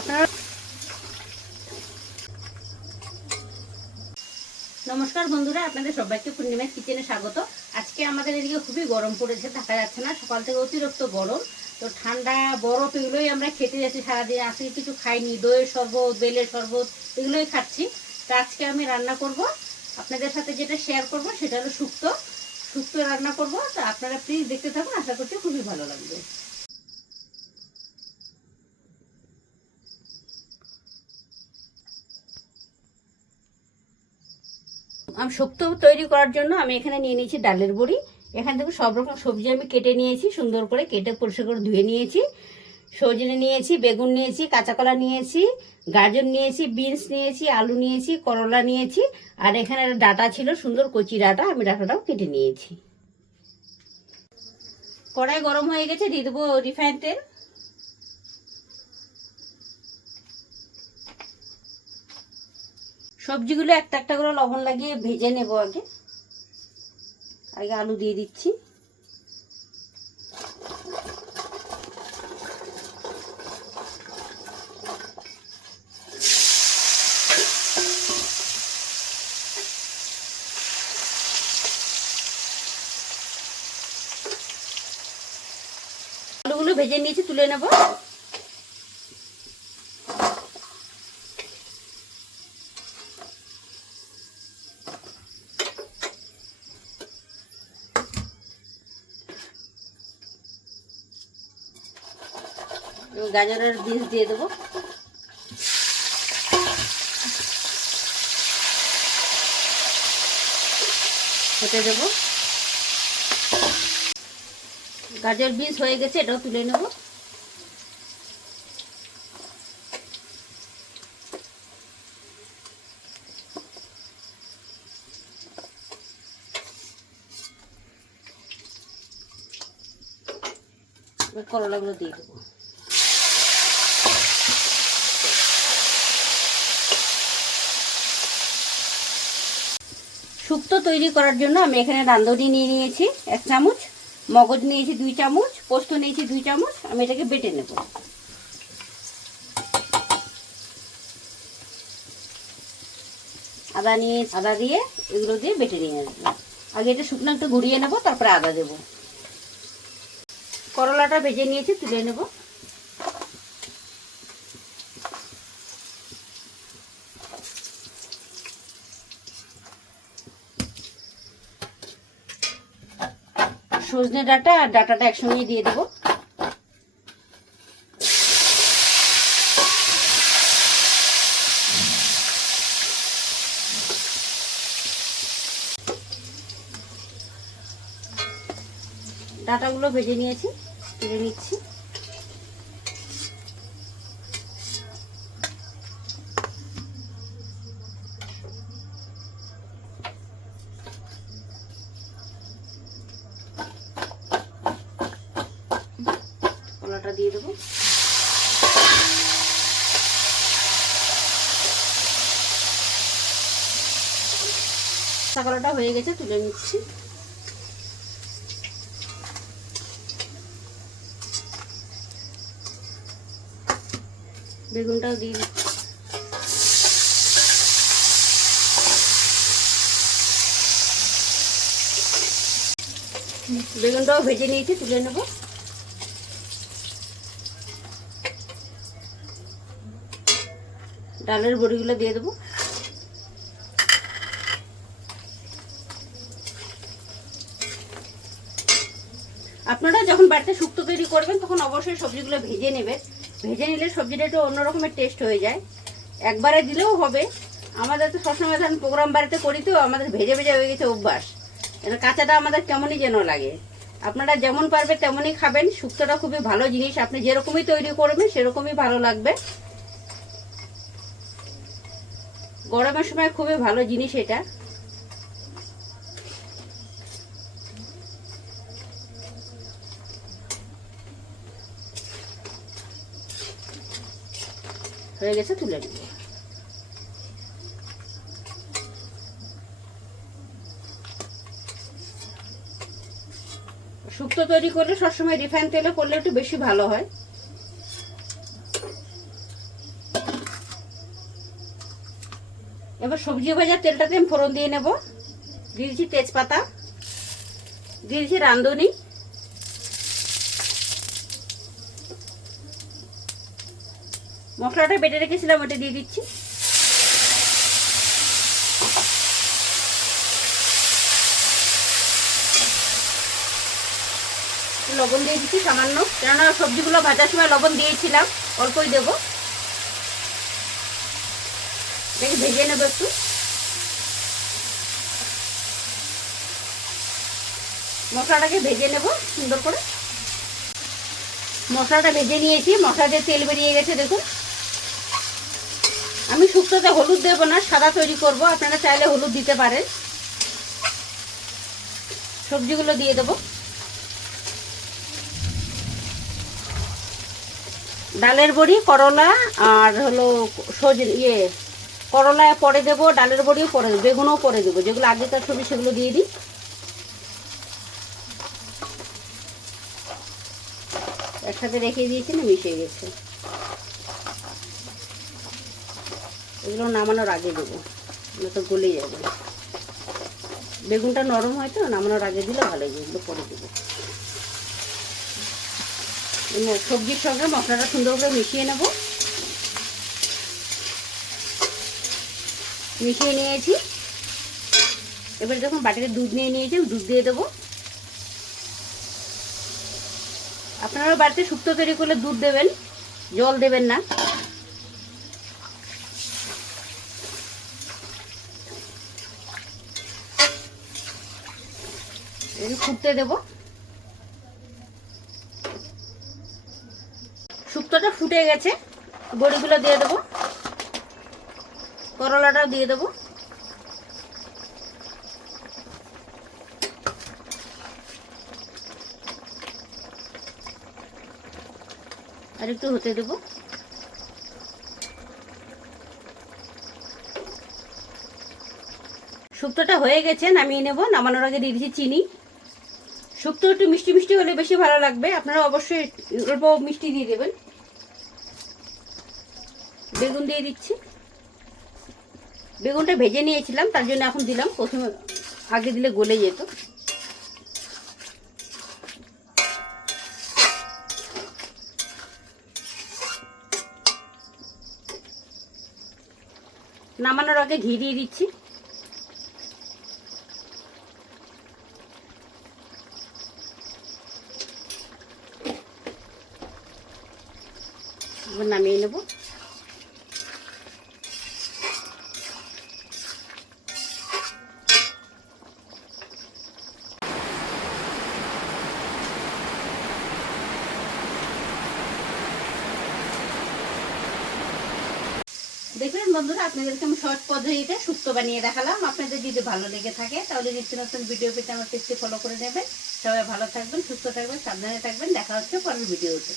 আপনারা নমস্কার বন্ধুরা, আপনাদের সবাইকে পূর্ণিমাস কিচেনে স্বাগত। আজকে আমাদের এদিকে খুবই গরম পড়েছে, থাকা যাচ্ছে না। সকাল থেকে অতিরিক্ত গরম, তো ঠান্ডা বরফ এগুলোই আমরা খেতে যাচ্ছি সারাদিন। আজকে কিছু খাইনি, দইয়ের শরবত, বেলের শরবত এগুলোই খাচ্ছি। তো আজকে আমি রান্না করব, আপনাদের সাথে যেটা শেয়ার করব সেটা হলো শুক্তো রান্না করব। তো আপনারা প্লিজ দেখতে থাকুন, আশা করছি খুবই ভালো লাগবে। আমি শুক্তো তৈরি করার জন্য আমি এখানে নিয়ে নিয়েছি ডালের বড়ি। এখান থেকে সব রকম সবজি আমি কেটে নিয়েছি, সুন্দর করে কেটে পরিষ্কার করে ধুয়ে নিয়েছি। সজনে নিয়েছি, বেগুন নিয়েছি, কাঁচা কলা নিয়েছি, গাজর নিয়েছি, বিনস নিয়েছি, আলু নিয়েছি, করলা নিয়েছি। আর এখানে ডাঁটা ছিল, সুন্দর কচি ডাঁটা, আমি ডাঁটাটাও কেটে নিয়েছি। কড়াই গরম হয়ে গেছে, দিয়ে দেবো রিফাইন তেল। সবজিগুলো একটা একটা করে লবণ লাগিয়ে ভেজে নেব। আগে আলু দিয়ে দিচ্ছি। আলুগুলো ভেজে নিয়েছি, তুলে নেব। গাজরের বীজ দিয়ে দেবো। হতে দেবো। গাজর বীজ হয়ে গেছে, এটাও তুলে নেব। করলাগুলো দিয়ে দেবো। শুক্তো তৈরি করার জন্য আমি এখানে রাঁধুনি নিয়ে নিয়েছি 1 চামচ, মগজ নিয়েছি 2 চামচ, পোস্ত নিয়েছি 2 চামচ। আমি এটাকে বেটে নেব। আদা দিয়ে এগুলো দিয়ে বেটে নিয়ে আসবো। আগে এটা শুকনো একটু ঘুরিয়ে নেব, তারপরে আদা দেব। করলাটা ভেজে নিয়েছি, তুলে নেব। সজনে ডাঁটা আর ডাঁটাটা একসঙ্গে দিয়ে দেবো। ডাঁটাগুলো ভেজে নিয়েছি, তুলে নিচ্ছি। কলাটা দিয়ে দেবো। কলাটা হয়ে গেছে, তুলে নিচ্ছি। বেগুনটাও দিয়ে দিচ্ছি। বেগুনটাও ভেজে নিয়েছি, তুলে নেব। ডালের বড়িগুলো দিয়ে দেবো। আপনারা যখন বাড়িতে শুক্তো তৈরি করবেন তখন অবশ্যই সবজিগুলো ভেজে নেবেন। ভেজে নিলে সবজিটা একটু অন্য রকমের টেস্ট হয়ে যায়। একবারে দিলেও হবে। আমাদের তো সবসময় ধরেন প্রোগ্রাম বাড়িতে করি, তো আমাদের ভেজে ভেজে হয়ে গেছে অভ্যাস। কাঁচাটা আমাদের কেমনই যেন লাগে। আপনারা যেমন পারবে তেমনই খাবেন। শুক্তোটা খুবই ভালো জিনিস, আপনি যেরকমই তৈরি করবেন সেরকমই ভালো লাগবে। গরমের সময় খুবই ভালো জিনিস এটা। হয়ে গেছে, তুলে নেব। শুক্তো তৈরি করলে সবসময় রিফাইন তেলে করলে একটু বেশি ভালো হয়। এবার সবজি ভাজার তেলটাতে আমি ফোড়ন দিয়ে নেব। দিয়ে দিচ্ছি তেজপাতা, দিয়ে দিচ্ছি রাঁধুনি, মশলাটা বেটে রেখেছিলাম ওটা দিয়ে দিচ্ছি। লবণ দিয়ে দিচ্ছি সামান্য, কেননা সবজিগুলো ভাজার সময় লবণ দিয়েছিলাম, অল্পই দেবো। দেখে ভেজে নেবো একটু। মশলাটাকে ভেজে নেব সুন্দর করে। মশলাটা ভেজে নিয়েছি, মশলাতে তেল বেরিয়ে গেছে দেখুন। আমি শুক্তোতে হলুদ দেবো না, সাদা তৈরি করব, আপনারা চাইলে হলুদ দিতে পারেন। সবজিগুলো দিয়ে দেবো। ডালের বড়ি, করলা আর হলো করলা পরে দেবো, ডালের বড়িও পরে দেবো, বেগুনও পরে দেবো, যেগুলো আগেকার সবজি সেগুলো দিয়ে দিই। একসাথে রেখে দিয়েছি না, মিশে গেছে। এগুলো নামানোর আগে দেবো, তো গলে যাবে। বেগুনটা নরম হয় তো, নামানোর আগে দিলে ভালো, এগুলো পরে দেবো। সবজির সঙ্গে মশলাটা সুন্দর করে মিশিয়ে নেব। মিশিয়ে নিয়েছি। এবার যখন বাটিতে দুধ নিয়ে নিয়েছি, দুধ দিয়ে দেবো। আপনারা বাড়িতে শুক্তো তৈরি করলে দুধ দেবেন, জল দেবেন না। ফুটতে দেবো। শুক্তোটা ফুটে গেছে, বড়িগুলো দিয়ে দেবো, করলাটাও দিয়ে দেবো। আর একটু হতে দেবো। শুক্তোটা হয়ে গেছে, নামিয়ে নেব। নামানোর আগে দিয়ে দিচ্ছি চিনি। শুক্তো একটু মিষ্টি মিষ্টি হলে বেশি ভালো লাগবে, আপনারা অবশ্যই অল্প মিষ্টি দিয়ে দেবেন। বেগুন দিয়ে দিচ্ছি। বেগুনটা ভেজে নিয়েছিলাম, তার জন্য এখন দিলাম, প্রথমে আগে দিলে গলে যেত। নামানোর আগে ঘি দিয়ে দিচ্ছি। এবার নামিয়ে নেব। দেখলেন বন্ধুরা, আপনাদেরকে আমি সহজ পদ্ধতিতে শুক্তো বানিয়ে দেখালাম। আপনাদের যদি ভালো লেগে থাকে তাহলে নিত্য নতুন ভিডিও পেতে আমার পেজটি ফলো করে নেবেন। সবাই ভালো থাকবেন, সুস্থ থাকবেন, সাবধানে থাকবেন। দেখা হচ্ছে পরের ভিডিওতে।